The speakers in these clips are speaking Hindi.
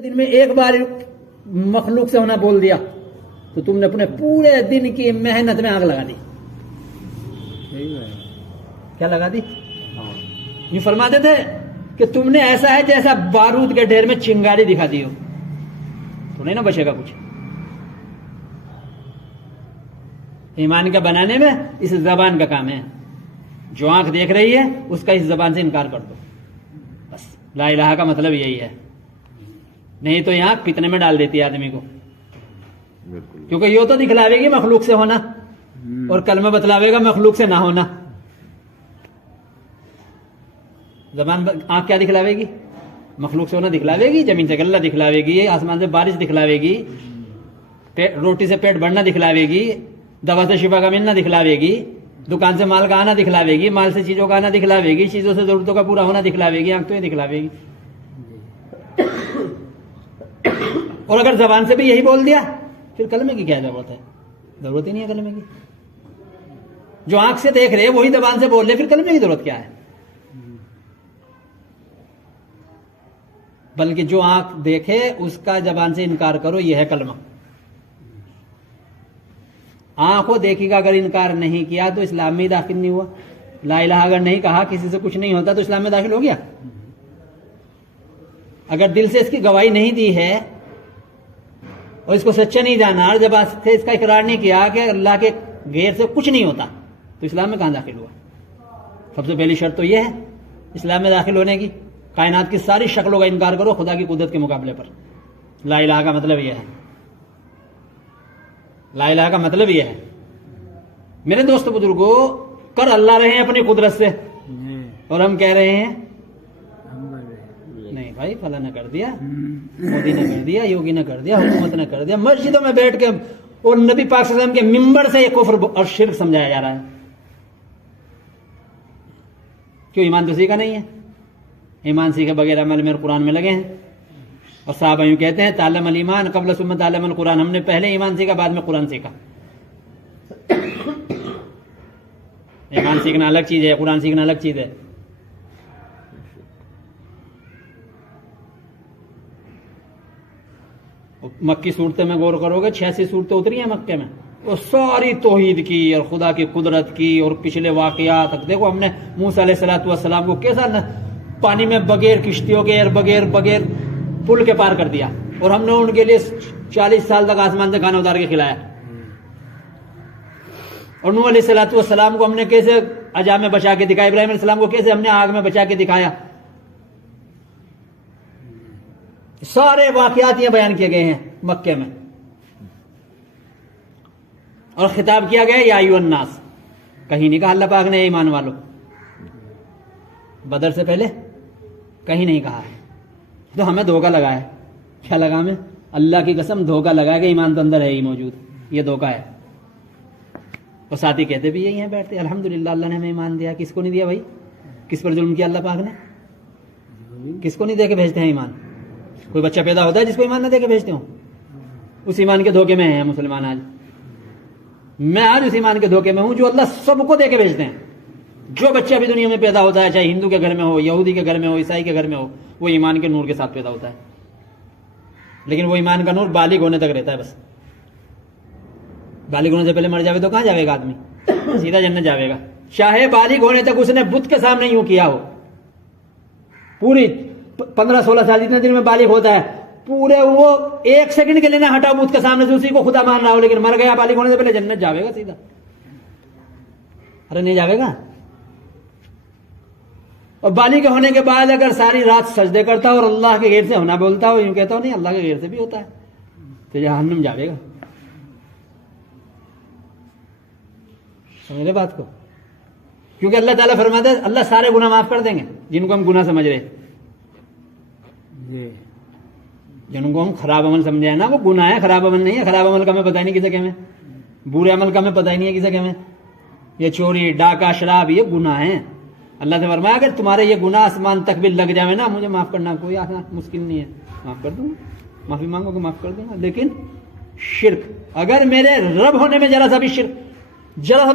दिन में एक बार मखलूक से होना बोल दिया तो तुमने अपने पूरे दिन की मेहनत में आग लगा दी। क्या लगा दी? ये फरमाते थे कि तुमने ऐसा है जैसा बारूद के ढेर में चिंगारी दिखा दी हो, तो नहीं ना बचेगा कुछ। ईमान का बनाने में इस जबान का काम है। जो आंख देख रही है उसका इस जबान से इनकार कर दो, बस। ला इलाहा का मतलब यही है। नहीं तो यहां फितने में डाल देती है आदमी को, क्योंकि यो तो दिखलावेगी मखलूक से होना और कलमा बतलावेगा मखलूक से ना होना। जबान आंख क्या दिखलावेगी? मखलूक से होना दिखलावेगी, जमीन से गल्ला दिखलावेगी, आसमान से बारिश दिखलावेगी, रोटी से पेट भरना दिखलावेगी, दवा से शिफा का मिलना दिखलावेगी, दुकान से माल का आना दिखलावेगी, माल से चीजों का आना दिखलावेगी, चीजों से जरूरतों का पूरा होना दिखलावेगी। आंख तो ये दिखलावेगी। और अगर जबान से भी यही बोल दिया फिर कलमे की क्या जरूरत है? जरूरत ही नहीं है कलमे की। जो आंख से देख रहे वही जबान से बोल रहे, फिर कलमे की जरूरत क्या है? बल्कि जो आंख देखे उसका जबान से इनकार करो, यह है कलमा। आंखों देखी का अगर इनकार नहीं किया तो इस्लाम में दाखिल नहीं हुआ। ला इलाहा अगर नहीं कहा, किसी से कुछ नहीं होता, तो इस्लाम में दाखिल हो गया। अगर दिल से इसकी गवाही नहीं दी है और इसको सच्चा नहीं जाना और जब आज से इसका इकरार नहीं किया कि अल्लाह के गैर से कुछ नहीं होता, तो इस्लाम में कहां दाखिल हुआ? सबसे पहली शर्त तो यह है इस्लाम में दाखिल होने की, कायनात की सारी शक्लों का इनकार करो खुदा की कुदरत के मुकाबले पर। ला इलाहा का मतलब यह है। ला इलाहा का मतलब यह है। मेरे दोस्त बुजुर्गों, कर अल्लाह रहे हैं अपनी कुदरत से, और हम कह रहे हैं नहीं भाई, फला ने कर दिया, मोदी ने कर दिया, योगी ने कर दिया, हुकूमत ने कर दिया। मस्जिदों में बैठ के और नबी पाक सल्लल्लाहु अलैहि वसल्लम के मिंबर से ये कुफ्र और शिर्क समझाया जा रहा है। क्यों? ईमान तो सीखा नहीं है। ईमान सीखे बगैर अमल में और कुरान में लगे हैं। और साहब यूं कहते हैं तालम अल ईमान कबल सुम्मा तालम अल कुरान। हमने पहले ईमान सीखा, बाद में कुरान सीखा। ईमान सीखना अलग चीज है, कुरान सीखना अलग चीज है। मक्की सूरतें में गौर करोगे, 86 सूरतें उतरी हैं मक्के में, वो सारी तौहीद की और खुदा की कुदरत की और पिछले वाकयात। देखो हमने मूसा अलैहिस्सलातु वस्सलाम को कैसा पानी में बगैर किश्तियों के और बगैर पुल के पार कर दिया, और हमने उनके लिए 40 साल तक आसमान से खाना उतार के खिलाया। और नूह अलैहिस्सलातु वस्सलाम को हमने कैसे अजाब में बचा के दिखाया, इब्राहिम अलैहिस्सलाम को कैसे हमने आग में बचा के दिखाया। सारे वाकयात ये बयान किए गए हैं मक्के में, और खिताब किया गया या अय्युहन्नास। कहीं नहीं कहा अल्लाह पाक ने ईमान वालों, बदर से पहले कहीं नहीं कहा है। तो हमें धोखा लगा है। क्या लगा हमें? अल्लाह की कसम धोखा लगा कि ईमान तो अंदर है ही मौजूद, ये धोखा है। और साथ ही कहते भी यही हैं बैठते, अल्हम्दुलिल्लाह अल्लाह ने हमें ईमान दिया। किसको नहीं दिया भाई? किस पर जुल्म किया अल्लाह पाक ने? किसको नहीं दे के भेजते हैं ईमान? कोई बच्चा पैदा होता है जिसको ईमान ना दे के भेजते हो? उस ईमान के धोखे में है मुसलमान आज। मैं आज उस ईमान के धोखे में हूं जो अल्लाह सबको दे के भेजते हैं। जो बच्चा भी दुनिया में पैदा होता है, चाहे हिंदू के घर में हो, यहूदी के घर में हो, ईसाई के घर में हो, वो ईमान के नूर के साथ पैदा होता है। लेकिन वो ईमान का नूर बालिग होने तक रहता है बस। बालिग होने से पहले मर जावे तो कहां जाएगा आदमी? सीधा जन्नत जाएगा। चाहे बालिग होने तक उसने बुत के सामने यूं किया हो, पूरी 15-16 साल जितने दिन में बालिग होता है, पूरे वो 1 सेकंड के लिए ना हटा बुत के सामने से, उसी को खुदा मान रहा हो, लेकिन मर गया बालिग होने से पहले, जन्नत जाएगा सीधा। अरे नहीं जाएगा? और बालिग होने के बाद अगर सारी रात सजदे करता और अल्लाह के गैर से होना बोलता हो, यूं कहता हो नहीं अल्लाह के गैर से भी होता है, तो जहन्नम जाएगा। समझ रहे बात को? क्योंकि अल्लाह ताला फरमाता है अल्लाह सारे गुनाह माफ कर देंगे जिनको हम गुनाह समझ रहे, जिनको हम खराब अमल समझे है ना, वो गुनाह है, खराब अमल नहीं है। खराब अमल का हमें पता ही नहीं किसे कहमें, बुरे अमल का हमें पता ही नहीं है किसे कहमें। ये चोरी, डाका, शराब, ये गुनाह है। अल्लाह ने फरमाया अगर तुम्हारे ये गुनाह आसमान तक भी लग जावे ना, मुझे माफ करना कोई आसान मुश्किल नहीं है, माफ कर दूंगा। माफी मांगोगे माफ कर दूंगा। लेकिन शिर्क, अगर मेरे रब होने में जरा सा भी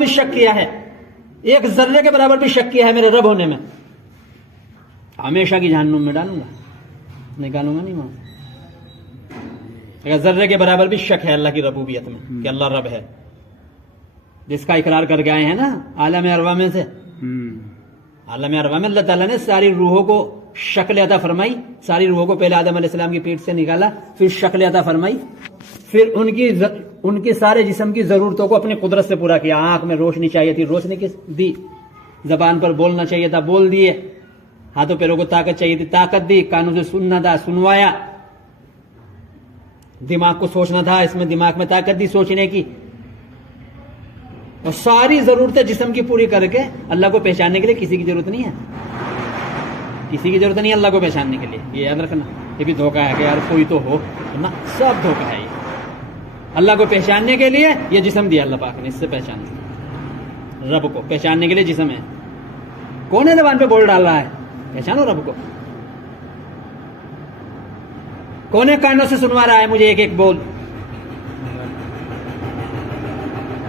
शक किया है, एक जर्रे के बराबर भी शक किया है मेरे रब होने में, हमेशा की जहन्नुम में डालूंगा, निकालूंगा नहीं वहां। अगर जर्रे के बराबर भी शक है अल्लाह की रबूबियत में कि अल्लाह रब है, जिसका इकरार करके आए हैं ना आलम अरवा में से। आलम अरवा में अल्लाह ताला ने सारी रूहों को शक्ल अता फरमाई, सारी रूहों को पहले आदम अलैहिस्सलाम की पेट से निकाला, फिर शक्ल अता फरमाई, फिर उनके सारे जिस्म की जरूरतों को अपनी कुदरत से पूरा किया। आंख में रोशनी चाहिए थी, रोशनी किस दी, जबान पर बोलना चाहिए था, बोल दिए, हाथों पैरों को ताकत चाहिए थी, ताकत दी, कानों से सुनना था, सुनवाया, दिमाग को सोचना था, इसमें दिमाग में ताकत दी सोचने की, और सारी जरूरतें जिस्म की पूरी करके अल्लाह को पहचानने के लिए किसी की जरूरत नहीं है, किसी की जरूरत नहीं है अल्लाह को पहचानने के लिए। ये याद रखना, ये भी धोखा है कि यार कोई तो हो ना, सब धोखा है ये। अल्लाह को पहचानने के लिए ये जिस्म दिया अल्लाह पाक ने, इससे पहचान रब को पहचानने के लिए जिस्म है। कौन है जबान पे बोल डाल रहा है, पहचानो रब को। कौन है कानों से सुनवा रहा है मुझे एक एक बोल,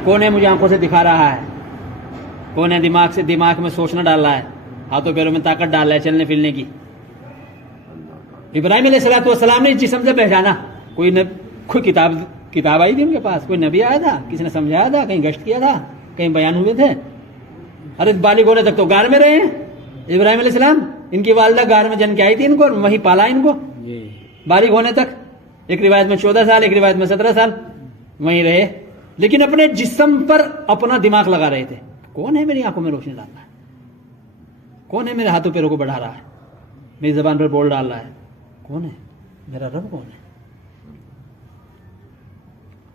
कौन है मुझे आंखों से दिखा रहा है, कौन है दिमाग में सोचना डाल रहा है, हाथों पैरों में ताकत डाल रहा है चलने फिरने की। इब्राहिम अलैहिस्सलाम ने जिस्म से पहचाना। कोई किताब आई थी उनके पास, कोई नबी आया था, किसी ने समझाया था, कहीं गश्त किया था, कहीं बयान हुए थे? अरे बालिग होने तक तो गार में रहे हैं इब्राहिम अलैहिस्सलाम, इनकी वालिदा गार में जन्म के आई थी इनको, वहीं पाला इनको बालिग होने तक। एक रिवायत में 14 साल, एक रिवायत में 17 साल वहीं रहे, लेकिन अपने जिस्म पर अपना दिमाग लगा रहे थे। कौन है मेरी आंखों में रोशनी डाल रहा है, कौन है मेरे हाथों पैरों को बढ़ा रहा है, मेरी जबान पर बोल डाल रहा है, कौन है मेरा रब, कौन है?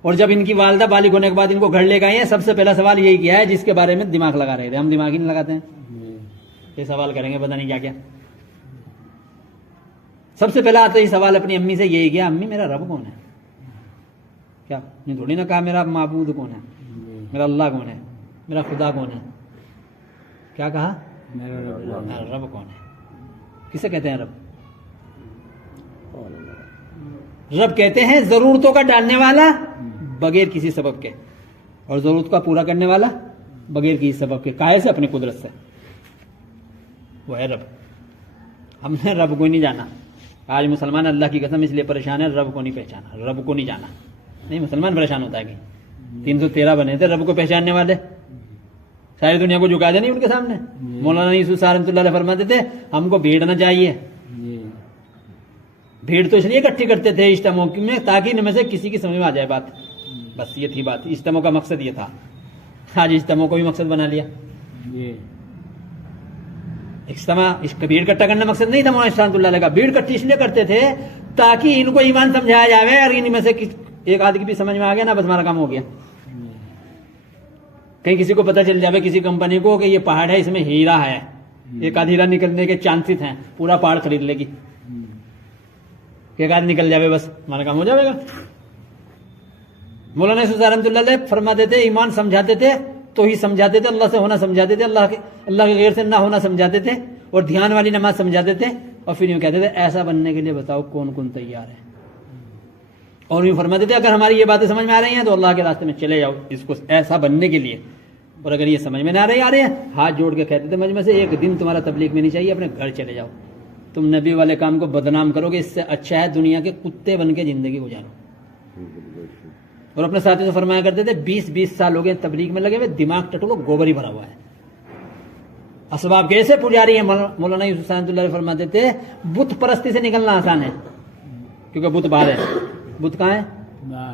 और जब इनकी वालिदा बालिग होने के बाद इनको घर ले गए हैं, सबसे पहला सवाल यही किया है जिसके बारे में दिमाग लगा रहे थे। हम दिमाग ही नहीं लगाते हैं, ये सवाल करेंगे पता नहीं क्या क्या। सबसे पहला आते ही सवाल अपनी अम्मी से यही किया, अम्मी मेरा रब कौन है? क्या ये थोड़ी ना कहा मेरा माबूद कौन है, मेरा अल्लाह कौन है, मेरा खुदा कौन है? क्या कहा? मेरा रब कौन है? किसे कहते हैं रब? रब कहते हैं जरूरतों का डालने वाला बगैर किसी सबब के, और जरूरत का पूरा करने वाला बगैर किसी सबब के, काहे से? अपनी कुदरत से। वो है रब। हमने रब को नहीं जाना। आज मुसलमान अल्लाह की कसम इसलिए परेशान है, रब को नहीं पहचाना, रब को नहीं जाना। नहीं, मुसलमान परेशान होता है कि 313 बने थे रब को पहचानने वाले, सारी दुनिया को झुका दे नहीं उनके सामने। मौलाना यूसुफ रहमतुल्लाह अलैह फरमाते थे हमको भीड़ ना चाहिए। भीड़ तो इसलिए इकट्ठी करते थे इज्तिमा में ताकि इनमें से किसी की समझ में आ जाए बात, बस ये थी बात। इज्तिमा का मकसद ये था। आज इज्तिमा को भी मकसद बना लिया। इज्तिमा भीड़ इकट्ठा करना मकसद नहीं था मौलाना रहमतुल्लाह अलैह का। भीड़ इकट्ठी इसलिए करते थे ताकि इनको ईमान समझाया जाए, और इनमें से एक आदमी भी समझ में आ गया ना, बस हमारा काम हो गया। कहीं किसी को पता चल जाए किसी कंपनी को कि ये पहाड़ है, इसमें हीरा है, एक आध हीरा निकलने के चांसेस हैं, पूरा पहाड़ खरीद लेगी, एक आध निकल जावे, बस हमारा काम हो जाएगा। मौलाना यूसुफ रहमतुल्लाह अलैह फरमाते थे ईमान समझाते थे तो ही समझाते थे, अल्लाह से होना समझाते थे, अल्लाह के गैर से ना होना समझाते थे, और ध्यान वाली नमाज समझाते थे, और फिर यूं कहते थे ऐसा बनने के लिए बताओ कौन कौन तैयार है। और यूं फरमाते थे अगर हमारी ये बातें समझ में आ रही हैं तो अल्लाह के रास्ते में चले जाओ इसको ऐसा बनने के लिए, और अगर ये समझ में ना आ रही है हाथ जोड़ के कहते थे मजमे से एक दिन तुम्हारा तबलीग में नहीं चाहिए, अपने घर चले जाओ, तुम नबी वाले काम को बदनाम करोगे, इससे अच्छा है दुनिया के कुत्ते बन के जिंदगी गुजारो। और अपने साथियों से फरमाया करते थे 20-20 साल हो गए तबलीग में लगे हुए, दिमाग टटोलो गोबर ही भरा हुआ है। असबाब कैसे पुजारी है? मौलाना यूसुफ रहमतुल्लाह अलैह फरमाते थे बुत परस्ती से निकलना आसान है, क्योंकि बुत बाहर है। बुत कहाँ है?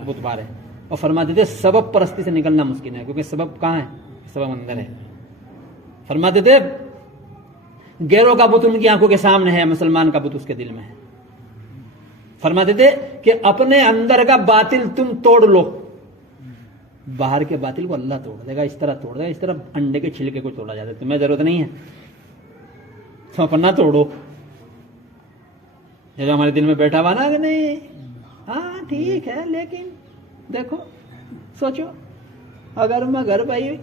बुत बाहर है। और फरमाते थे सबब परस्ती से निकलना मुश्किल है, क्योंकि सबब कहाँ है? सबब अंदर है। फरमाते थे गैरों का बुत उनकी आंखों के सामने है, मुसलमान का बुत उसके दिल में है। फरमाते थे कि अपने अंदर का बातिल तुम तोड़ लो, बाहर के बातिल को अल्लाह तोड़ देगा। इस तरह तोड़ देगा, इस तरह अंडे के छिलके को तोड़ा जाता है। तुम्हें जरूरत नहीं है तो अपना तोड़ो। जो हमारे दिल में बैठा हुआ ना कि नहीं, हाँ ठीक है, लेकिन देखो सोचो अगर मगर भाई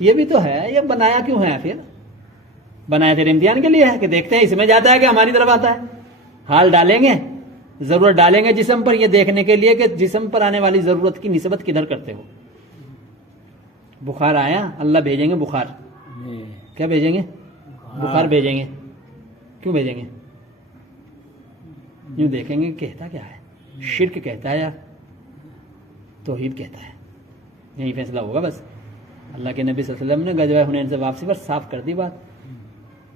ये भी तो है, ये बनाया क्यों है? फिर बनाया तेरे इम्तिहान के लिए है कि देखते हैं इसमें जाता है कि हमारी तरफ आता है। हाल डालेंगे, जरूरत डालेंगे जिस्म पर, यह देखने के लिए कि जिस्म पर आने वाली जरूरत की निस्बत किधर करते हो। बुखार आया, अल्लाह भेजेंगे बुखार, क्या भेजेंगे? बुखार भेजेंगे। क्यों भेजेंगे? यूं देखेंगे कहता क्या है, शिर्क कहता है या तौहीद कहता है? यही फैसला होगा बस। अल्लाह के नबी सल्लल्लाहु अलैहि वसल्लम ने गज़वा हुनैन से वापसी पर साफ कर दी बात।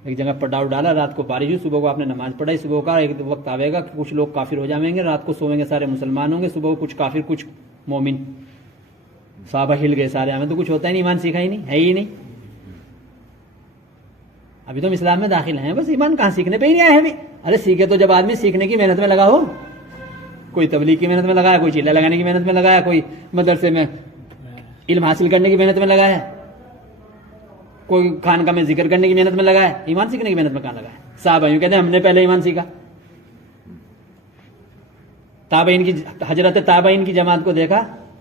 एक जगह पर डाउट डाला, रात को बारिश हुई, सुबह को आपने नमाज पढ़ाई। सुबह का एक वक्त आवेगा कि कुछ लोग काफिर हो जाएंगे, रात को सोएंगे सारे मुसलमान होंगे, सुबह को कुछ काफिर कुछ मोमिन। साहबा हिल गए सारे, हमें तो कुछ होता ही नहीं, ईमान सीखा ही नहीं, है ही नहीं। अभी तो हम इस्लाम में दाखिल हैं, बस ईमान कहाँ सीखने पे ही नहीं आए अभी। अरे सीखे तो जब आदमी सीखने की मेहनत में लगा हो, कोई तबलीग की मेहनत में लगाया, कोई चिल्ला लगाने की मेहनत में लगाया, कोई मदरसे में इल्म हासिल करने की मेहनत में लगाया, कोई खानका में जिक्र करने की मेहनत में लगाया, ईमान सीखने की मेहनत में कहाँ लगाया? साहबा यूं कहते हैं हमने पहले ईमान सीखा। ताबईन की, हजरत ताबईन की जमात को देखा,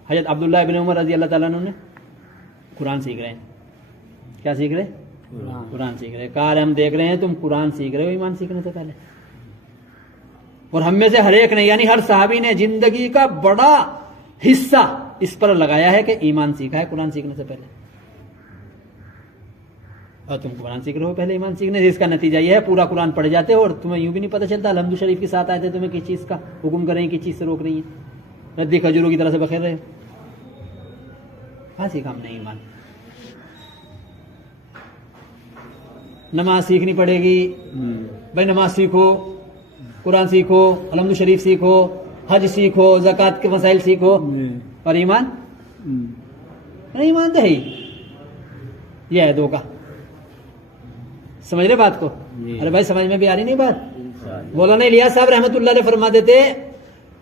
हजरत अब्दुल्लाह इब्न उमर रजी अल्लाह ताला अन्हु ने कुरान सीख रहे हैं। क्या सीख रहे? कुरान सीख रहे। कहा हम देख रहे हैं तुम कुरान सीख रहे हो ईमान सीखने से पहले। और हम में से हर एक ने, यानी हर साहबी ने जिंदगी का बड़ा हिस्सा इस पर लगाया है कि ईमान सीखा है कुरान सीखने से पहले। और तुम कुरान सीख रहे हो पहले ईमान सीखने से। इसका नतीजा यह है पूरा कुरान पढ़ जाते हो और तुम्हें यूं भी नहीं पता चलता अलहम्दु शरीफ के साथ आए थे तुम्हें किस चीज का हुक्म कर रही है, किस चीज से रोक रही है, रद्दी खजूरों की तरह से बखेर रहे हो। कहाँ सीखा हमने ईमान? नमाज सीखनी पड़ेगी भाई, नमाज सीखो, कुरान सीखो, अलहम्दु शरीफ सीखो, हज सीखो, ज़कात के मसाइल सीखो, और ईमान? अरे ईमान तो है ही, यह है धोखा। समझ रहे बात को? अरे भाई समझ में भी आ रही नहीं बात? मौलाना इलियास साहब रहमतुल्लाह अलैह फरमाते थे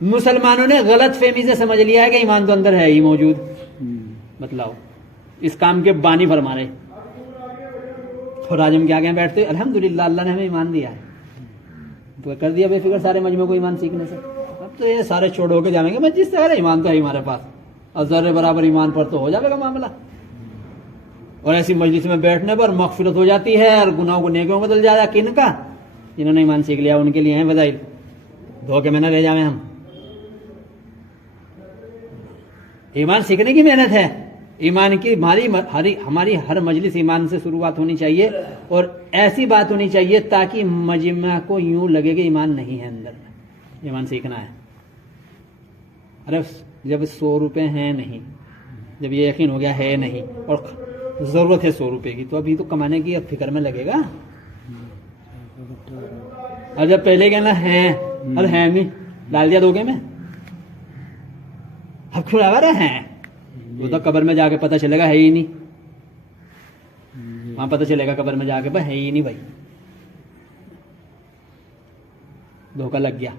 मुसलमानों ने गलत फहमी से समझ लिया है कि ईमान तो अंदर है ही मौजूद। बतलाओ, इस काम के बानी फरमा रहे। और आज हम क्या आगे बैठते, अल्हम्दुलिल्लाह अल्लाह ने हमें ईमान दिया है, तो कर दिया बेफिक्र सारे मजमे को ईमान सीखने से। अब तो ये सारे छोड़ होके जाएंगे मस्जिद से, अरे ईमान तो है हमारे पास, और जर्रे बराबर ईमान पर तो हो जाएगा मामला। और ऐसी मजलिस में बैठने पर मगफिरत हो जाती है और गुनाहों को नेकियों में बदल जाता। किन का? जिन्होंने ईमान सीख लिया उनके लिए है बधाई, धोखे में न रह जाए हम। ईमान सीखने की मेहनत है। ईमान की हमारी हर मजलिस ईमान से शुरुआत होनी चाहिए, और ऐसी बात होनी चाहिए ताकि मजमा को यूं लगे कि ईमान नहीं है अंदर में, ईमान सीखना है। अरे जब 100 रुपये हैं नहीं, जब ये यकीन हो गया है नहीं और जरूरत है 100 रुपये की, तो अभी तो कमाने की अब फिक्र में लगेगा। और जब पहले कहना है अरे है नहीं, डाल दिया दोगे में, अब खुला है, वो तो कब्र में जाके पता चलेगा है ही नहीं। वहां पता चलेगा कब्र में जाके भाई है ही नहीं, भाई धोखा लग गया।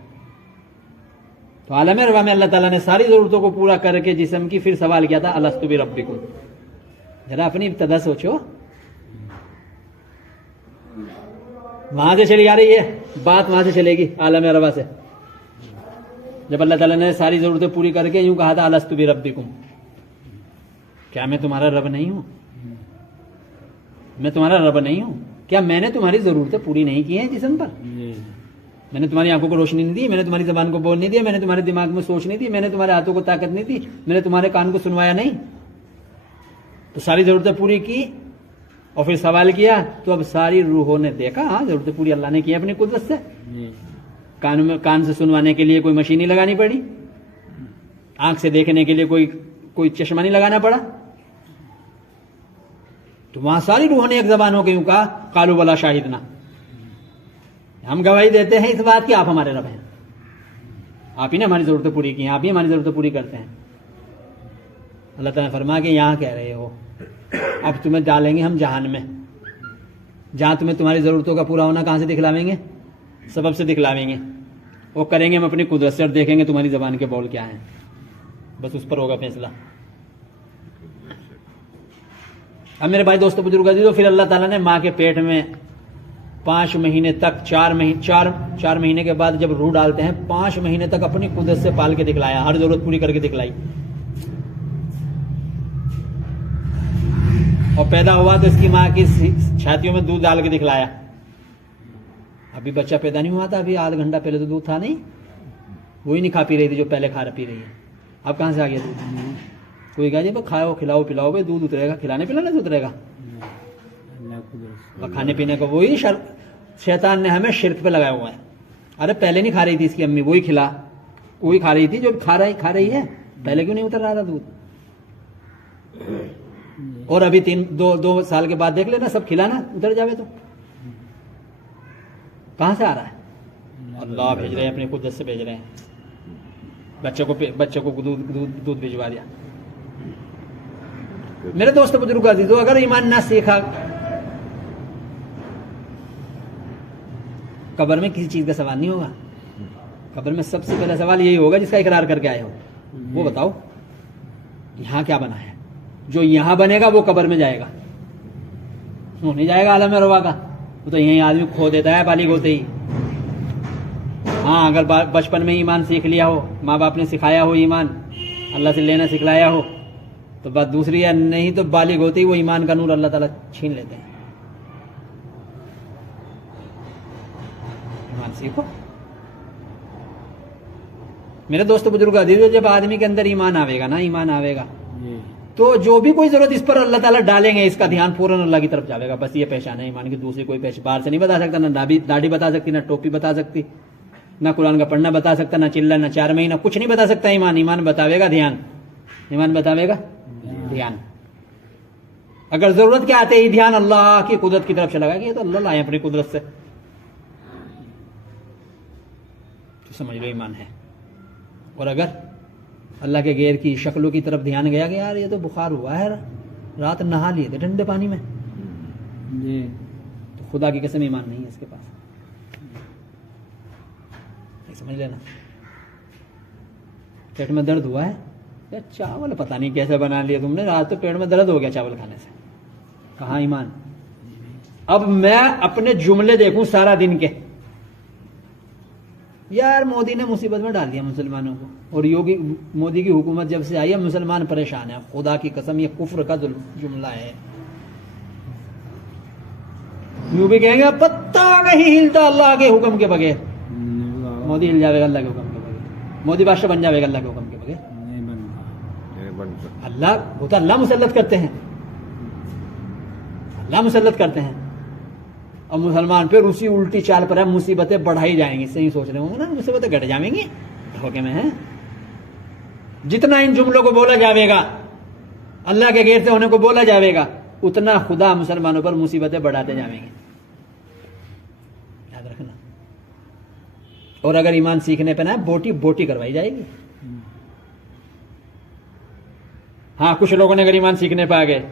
तो आलम रवा में अल्लाह ताला ने सारी जरूरतों को पूरा करके जिस्म की फिर सवाल किया था अलस्तु बि रब्बिकुम। जरा अपनी इब्तदा सोचो, वहां से चली आ रही है बात, वहां से चलेगी आलम रवा से। जब अल्लाह ताला ने सारी जरूरतें पूरी करके यूं कहा था अलस्तु बि रब्बिकुम, क्या मैं तुम्हारा रब नहीं हूं? मैं तुम्हारा रब नहीं हूं? क्या मैंने तुम्हारी जरूरतें पूरी नहीं की हैं जिस्म पर? मैंने तुम्हारी आंखों को रोशनी नहीं दी, मैंने तुम्हारी जबान को बोल नहीं दिया, मैंने तुम्हारे दिमाग में सोच नहीं दी, मैंने तुम्हारे हाथों को ताकत नहीं दी, मैंने तुम्हारे कान को सुनवाया नहीं? तो सारी जरूरतें पूरी की और फिर सवाल किया, तो अब सारी रूहों ने देखा हाँ जरूरतें पूरी अल्लाह ने की अपनी कुदरत से। कान से सुनवाने के लिए कोई मशीन नहीं लगानी पड़ी, आंख से देखने के लिए कोई चश्मा नहीं लगाना पड़ा। तो वहां सारी रूहों ने एक जबान हो गई कहा कालू वाला शाहिदना, हम गवाही देते हैं इस बात की आप हमारे रब हैं, आप ही ने हमारी जरूरतें पूरी की हैं, आप ही हमारी जरूरतें पूरी करते हैं। अल्लाह ताला ने फरमाया कि यहां कह रहे हो, अब तुम्हें डालेंगे हम जहान में, जहां तुम्हें तुम्हारी जरूरतों का पूरा होना कहां से दिखलावेंगे? सबब से दिखलावेंगे। वो करेंगे हम अपनी कुदरत से और देखेंगे तुम्हारी जबान के बोल क्या हैं, बस उस पर होगा फैसला। अब मेरे भाई दोस्तों बुजुर्ग अजीजों, फिर अल्लाह ताला ने माँ के पेट में 5 महीने तक, 4 महीने के बाद जब रूह डालते हैं 5 महीने तक अपनी कुदरत से पाल के दिखलाया, हर जरूरत पूरी करके दिखलाई। और पैदा हुआ तो इसकी माँ की छातियों में दूध डाल के दिखलाया। अभी बच्चा पैदा नहीं हुआ था, अभी आधा घंटा पहले तो दूध था नहीं, वही नहीं खा पी रही थी जो पहले खा पी रही है। अब कहां से आ गया दूध? कोई कहा जी खाओ खिलाओ पिलाओ भाई दूध उतरेगा, खिलाने पिलाने से उतरेगा। और खाने पीने का वही शैतान ने हमें शिर्क पे लगाया हुआ है। अरे पहले नहीं खा रही थी इसकी अम्मी, वही खिला, वही खा रही थी जो खा रही है। पहले क्यों नहीं उतर रहा था दूध? और अभी 2 साल के बाद देख लेना, सब खिलाना उतर जावे तो कहां से आ रहा है? अल्लाह भेज रहे हैं, अपने कुदरत से भेज रहे हैं। बच्चों को दूध भिजवा दिया। मेरे दोस्त बुजुर्ग अजीजों, अगर ईमान ना सीखा, कब्र में किसी चीज का सवाल नहीं होगा। कब्र में सबसे पहला सवाल यही होगा जिसका इकरार करके आए हो, वो बताओ यहां क्या बना है। जो यहां बनेगा वो कब्र में जाएगा, वो नहीं जाएगा आलम रवा का। वो तो यही आदमी खो देता है बालिग होते ही। हाँ, अगर बचपन में ईमान सीख लिया हो, माँ बाप ने सिखाया हो ईमान, अल्लाह से लेना सिखलाया हो, तो बात दूसरी है। नहीं तो बालिग होते ही वो ईमान का नूर अल्लाह ताला छीन लेते हैं। ईमान सीखो मेरे दोस्त बुजुर्ग अजीजों। जब आदमी के अंदर ईमान आवेगा ना, ईमान आवेगा, तो जो भी कोई जरूरत इस पर अल्लाह ताला डालेंगे, इसका ध्यान पूर्ण अल्लाह की तरफ जाएगा। बस ये पहचान है ईमान की, दूसरी कोई पहचान बाहर से नहीं बता सकता। ना दाढ़ी बता सकती, ना टोपी बता सकती, ना कुरान का पढ़ना बता सकता, ना चिल्ला, ना 4 महीना, कुछ नहीं बता सकता ईमान। ईमान बतावेगा ध्यान, ईमान बतावेगा ध्यान। अगर जरूरत के आते ही ध्यान अल्लाह की कुदरत की तरफ से लगा कि ये तो अल्लाह लाए अपनी कुदरत से, तो समझ लो ईमान है। और अगर अल्लाह के गैर की शक्लों की तरफ ध्यान गया कि यार ये तो बुखार हुआ है, रात नहा लिए थे ठंडे पानी में, तो खुदा की कसम ईमान नहीं है इसके पास। समझ लेना। पेट में दर्द हुआ है, या चावल पता नहीं कैसे बना लिया तुमने, रात तो पेट में दर्द हो गया चावल खाने से। कहाँ ईमान? अब मैं अपने जुमले देखूं सारा दिन के, यार मोदी ने मुसीबत में डाल दिया मुसलमानों को, और योगी मोदी की हुकूमत जब से आई है मुसलमान परेशान है। खुदा की कसम ये कुफ्र का जुमला है। यूं भी कहेंगे पत्ता नहीं हिलता अल्लाह के हुक्म के बगैर। मोदी हिल जाएगा अल्लाह के हुक्म के बगैर, मोदी बादशाह बन जाएगा अल्लाह के हुक्म के बगैर? नहीं बनता। अल्लाह, वो तो अल्लाह मुसल्लत करते हैं, अल्लाह मुसल्लत करते हैं। और मुसलमान फिर उसी उल्टी चाल पर है, मुसीबतें बढ़ाई जाएंगी। सही सोच रहे होंगे ना, मुसीबतें घट जाएंगी धोखे में है। जितना इन जुमलों को बोला जाएगा, अल्लाह के गैर से होने को बोला जाएगा, उतना खुदा मुसलमानों पर मुसीबतें बढ़ाते जाएंगे। याद रखना। और अगर ईमान सीखने पे ना बोटी बोटी करवाई जाएगी। हाँ, कुछ लोगों ने अगर ईमान सीखने पे आ गए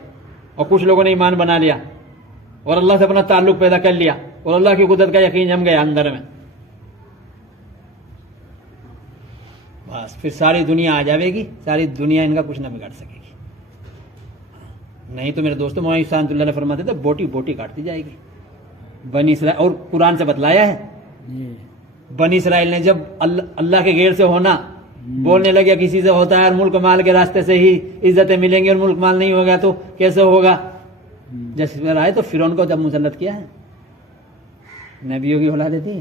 और कुछ लोगों ने ईमान बना लिया और अल्लाह से अपना ताल्लुक पैदा कर लिया और अल्लाह की कुदरत का यकीन जम गया अंदर में, बस फिर सारी दुनिया आ जाएगी, सारी दुनिया इनका कुछ ना बिगाड़ सकेगी। नहीं तो मेरे दोस्तों मोहम्मद शांतुल्लाह ने फरमाते थे बोटी बोटी काटती जाएगी। बनी इसराइल, और कुरान से बतलाया है, बनी इसराइल ने जब अल्लाह के गैर से होना बोलने लगे किसी से होता है और मुल्क माल के रास्ते से ही इज्जतें मिलेंगी और मुल्क माल नहीं होगा तो कैसे होगा, जैसे पर आए तो फिरौन को जब मुसल्लत किया है, नबियों की औलाद थी,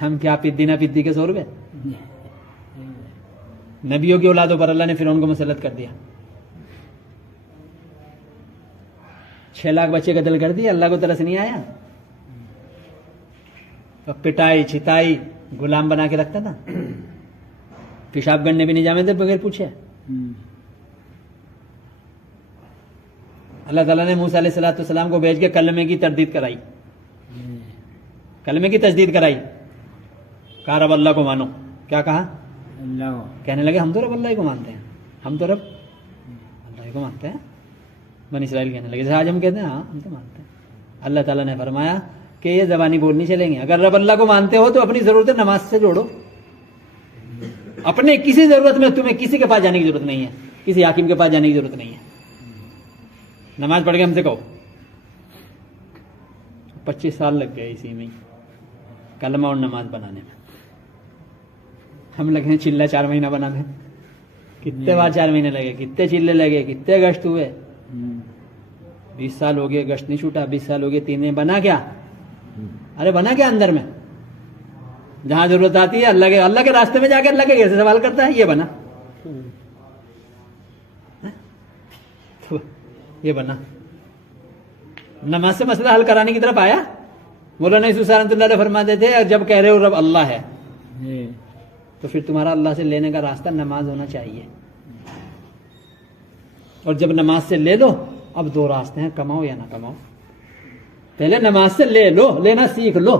हम क्या पिद्दी ना पिद्दी के 100 रुपए, नबियों की औलादों पर अल्लाह ने फिरौन को मुसल्लत कर दिया। 6 लाख बच्चे कत्ल कर दिए, अल्लाह को तरस नहीं आया। तो पिटाई छिताई गुलाम बना के रखता था, पेशाब करने भी नहीं जाने थे बगैर पूछे। अल्लाह ताला ने मूसा अलैहिस्सलाम को भेज के कलमे की तरदीद कराई, कलमे की तजदीद कराई। कहा रब अल्लाह को मानो। क्या कहा? अल्लाह को। कहने लगे हम तो रब अल्लाह को मानते हैं, हम तो रब अल्लाह को मानते हैं। बनी इसराइल कहने लगे, आज हम कहते हैं हाँ हम तो मानते हैं। अल्लाह ताला ने फरमाया कि ये ज़बानी बोलनी चलेंगे, अगर रब अल्लाह को मानते हो तो अपनी ज़रूरतें नमाज से जोड़ो। अपने किसी ज़रूरत में तुम्हें किसी के पास जाने की ज़रूरत नहीं है, किसी हाकिम के पास जाने की ज़रूरत नहीं है। नमाज पढ़ के हमसे कहो। 25 साल लग गए इसी में, कलमा और नमाज बनाने में। हम लगे चिल्ला 4 महीना बना दें। कितने बार 4 महीने लगे, कितने चिल्ले लगे, कितने गश्त हुए। 20 साल हो गए गश्त नहीं छूटा, 20 साल हो गए 3 बना क्या? अरे बना क्या अंदर में? जहां जरूरत आती है अल्लाह के रास्ते में जाकर अल्लाह के कैसे सवाल करता है, ये बना तो ये बना। नमाज से मसला हल कराने की तरफ आया। मौलाना यूसुफ रहमतुल्लाह अलैह फरमाते थे जब कह रहे हो रब अल्लाह है तो फिर तुम्हारा अल्लाह से लेने का रास्ता नमाज होना चाहिए। और जब नमाज से ले लो, अब दो रास्ते हैं, कमाओ या ना कमाओ। पहले नमाज से ले लो, लेना सीख लो।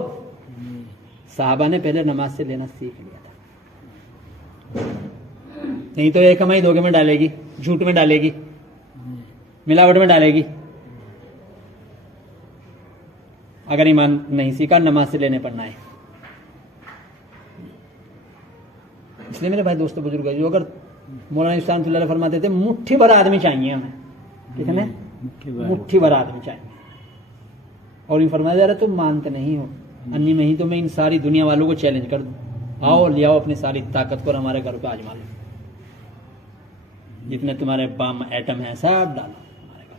साहबा ने पहले नमाज से लेना सीख लिया था, नहीं तो ये कमाई धोखे में डालेगी, झूठ में डालेगी, मिलावट में डालेगी। अगर ईमान नहीं सीखा, नमाज से लेने पड़ना है। इसलिए मेरे भाई दोस्तों बुजुर्ग, जो अगर मौलाना इस्लाम फरमाते थे मुट्ठी भर आदमी चाहिए हमें, कितने मुट्ठी भर आदमी चाहिए। और इन फरमाया जा रहा तुम मानते नहीं हो, अन्नी में ही तो मैं इन सारी दुनिया वालों को चैलेंज कर दूं, आओ ले आओ अपनी सारी ताकत को हमारे घर पे आजमा लो, जितने तुम्हारे बम एटम है सब डालो हमारे घर।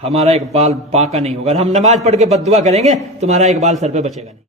हमारा एक बाल बांका नहीं होगा। हम नमाज पढ़ के बद्दुआ करेंगे, तुम्हारा एक बाल सर पे बचेगा नहीं।